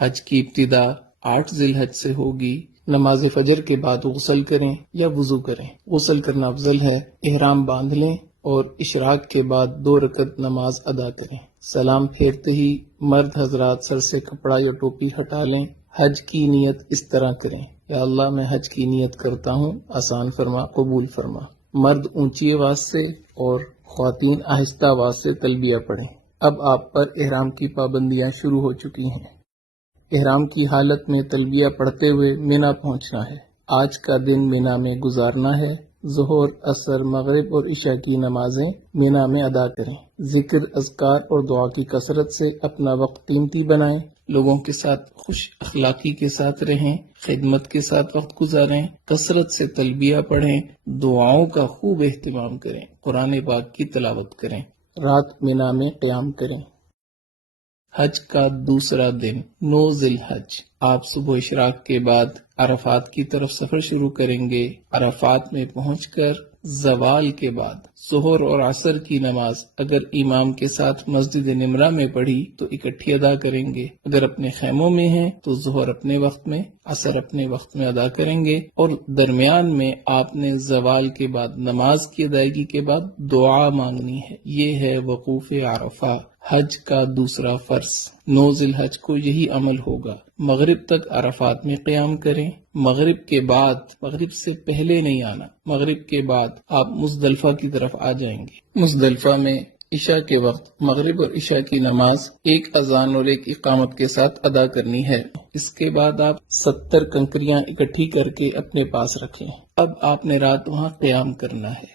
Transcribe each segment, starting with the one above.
حج کی ابتدا 8 ذی الحج سے ہوگی۔ نماز فجر کے بعد غسل کریں یا وضو کریں۔ غسل کرنا افضل ہے۔ احرام باندھ لیں اور اشراق کے بعد 2 رکعت نماز ادا کریں۔ سلام پھیرتے ہی مرد حضرات سر سے کپڑا یا ٹوپی ہٹا لیں۔ حج کی نیت اس طرح کریں: یا اللہ میں حج کی نیت کرتا ہوں، آسان فرما، قبول فرما۔ مرد اونچی آواز سے اور خواتین آہستہ آواز سے تلبیہ پڑھیں۔ اب آپ پر احرام کی پابندیاں شروع ہو چکی ہیں۔ احرام کی حالت میں تلبیہ پڑھتے ہوئے مینا پہنچنا ہے۔ آج کا دن مینا میں گزارنا ہے۔ ظہر، عصر، مغرب اور عشاء کی نمازیں مینا میں ادا کریں۔ ذکر، اذکار اور دعا کی کثرت سے اپنا وقت قیمتی بنائیں۔ لوگوں کے ساتھ خوش اخلاقی کے ساتھ رہیں، خدمت کے ساتھ وقت گزاریں، کثرت سے تلبیہ پڑھیں، دعاؤں کا خوب اہتمام کریں، قرآن پاک کی تلاوت کریں، رات مینا میں قیام کریں۔ حج کا دوسرا دن 9 ذی الحج، آپ صبح اشراق کے بعد عرفات کی طرف سفر شروع کریں گے۔ عرفات میں پہنچ کر زوال کے بعد ظہر اور عصر کی نماز اگر امام کے ساتھ مسجد نمرہ میں پڑھی تو اکٹھی ادا کریں گے۔ اگر اپنے خیموں میں ہیں تو ظہر اپنے وقت میں، عصر اپنے وقت میں ادا کریں گے، اور درمیان میں آپ نے زوال کے بعد نماز کی ادائیگی کے بعد دعا مانگنی ہے۔ یہ ہے وقوف عرفہ، حج کا دوسرا فرض۔ 9 ذی الحج کو یہی عمل ہوگا۔ مغرب تک عرفات میں قیام کریں۔ مغرب کے بعد، مغرب سے پہلے نہیں آنا، مغرب کے بعد آپ مزدلفہ کی طرف آ جائیں گے۔ مزدلفہ میں عشاء کے وقت مغرب اور عشاء کی نماز ایک اذان اور ایک اقامت کے ساتھ ادا کرنی ہے۔ اس کے بعد آپ 70 کنکریاں اکٹھی کر کے اپنے پاس رکھیں۔ اب آپ نے رات وہاں قیام کرنا ہے۔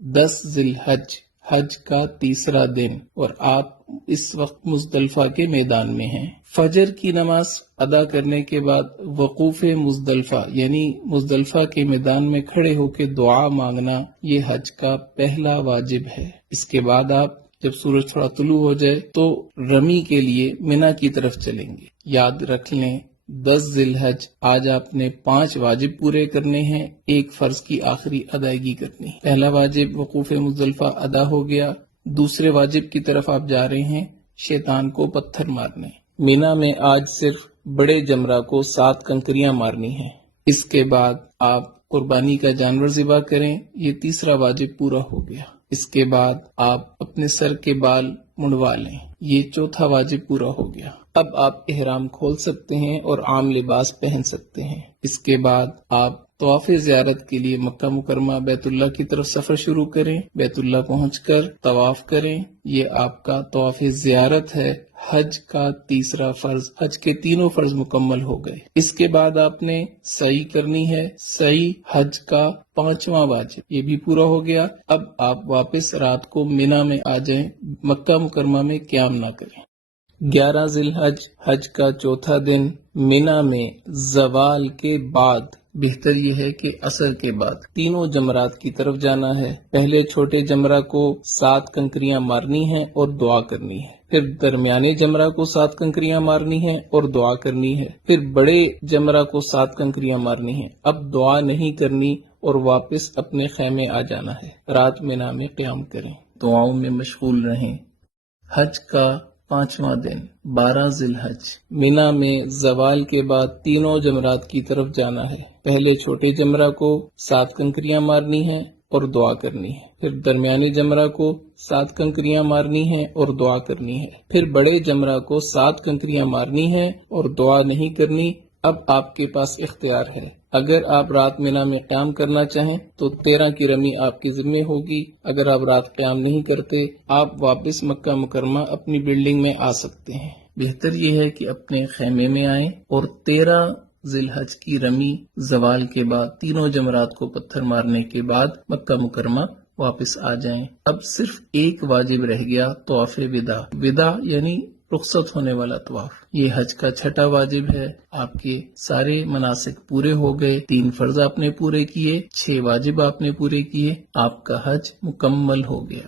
10 ذی الحج، حج کا تیسرا دن، اور آپ اس وقت مزدلفہ کے میدان میں ہیں۔ فجر کی نماز ادا کرنے کے بعد وقوف مزدلفہ یعنی مزدلفہ کے میدان میں کھڑے ہو کے دعا مانگنا، یہ حج کا پہلا واجب ہے۔ اس کے بعد آپ جب سورج تھوڑا طلوع ہو جائے تو رمی کے لیے مینا کی طرف چلیں گے۔ یاد رکھ لیں 10 ذی الحج آج آپ نے 5 واجب پورے کرنے ہیں، ایک فرض کی آخری ادائیگی کرنی ہے۔ پہلا واجب وقوف مزدلفہ ادا ہو گیا۔ دوسرے واجب کی طرف آپ جا رہے ہیں، شیطان کو پتھر مارنے۔ مینا میں آج صرف بڑے جمرہ کو 7 کنکریاں مارنی ہیں۔ اس کے بعد آپ قربانی کا جانور ذبح کریں، یہ تیسرا واجب پورا ہو گیا۔ اس کے بعد آپ اپنے سر کے بال منڈوا لیں، یہ چوتھا واجب پورا ہو گیا۔ اب آپ احرام کھول سکتے ہیں اور عام لباس پہن سکتے ہیں۔ اس کے بعد آپ طواف زیارت کے لیے مکہ مکرمہ بیت اللہ کی طرف سفر شروع کریں۔ بیت اللہ پہنچ کر طواف کریں، یہ آپ کا طواف زیارت ہے۔ حج کا تیسرا فرض، حج کے تینوں فرض مکمل ہو گئے۔ اس کے بعد آپ نے سعی کرنی ہے، سعی حج کا 5واں واجب، یہ بھی پورا ہو گیا۔ اب آپ واپس رات کو مینا میں آ جائیں، مکہ مکرمہ میں قیام نہ کریں۔ 11 ذی الحج، حج کا چوتھا دن، مینا میں زوال کے بعد، بہتر یہ ہے کہ عصر کے بعد، تینوں جمرات کی طرف جانا ہے۔ پہلے چھوٹے جمرہ کو 7 کنکریاں مارنی ہیں اور دعا کرنی ہے۔ پھر درمیانے جمرہ کو 7 کنکریاں مارنی ہیں اور دعا کرنی ہے۔ پھر بڑے جمرہ کو 7 کنکریاں مارنی ہیں۔ اب دعا نہیں کرنی اور واپس اپنے خیمے آ جانا ہے۔ رات مینا میں قیام کریں، دعاؤں میں مشغول رہیں۔ حج کا 5واں دن 12 ذی الحج، مینا میں زوال کے بعد تینوں جمرات کی طرف جانا ہے۔ پہلے چھوٹے جمرہ کو 7 کنکریاں مارنی ہیں اور دعا کرنی ہے۔ پھر درمیانے جمرہ کو 7 کنکریاں مارنی ہیں اور دعا کرنی ہے۔ پھر بڑے جمرہ کو 7 کنکریاں مارنی ہیں اور دعا نہیں کرنی۔ اب آپ کے پاس اختیار ہے، اگر آپ رات مینا میں قیام کرنا چاہیں تو 13 کی رمی آپ کے ذمہ ہوگی۔ اگر آپ رات قیام نہیں کرتے، آپ واپس مکہ مکرمہ اپنی بلڈنگ میں آ سکتے ہیں۔ بہتر یہ ہے کہ اپنے خیمے میں آئیں اور 13 ذی الحج کی رمی زوال کے بعد تینوں جمرات کو پتھر مارنے کے بعد مکہ مکرمہ واپس آ جائیں۔ اب صرف ایک واجب رہ گیا، طواف وداع۔ وداع یعنی رخصت ہونے والا طواف، یہ حج کا 6واں واجب ہے۔ آپ کے سارے مناسک پورے ہو گئے، 3 فرض آپ نے پورے کیے، 6 واجب آپ نے پورے کیے، آپ کا حج مکمل ہو گیا۔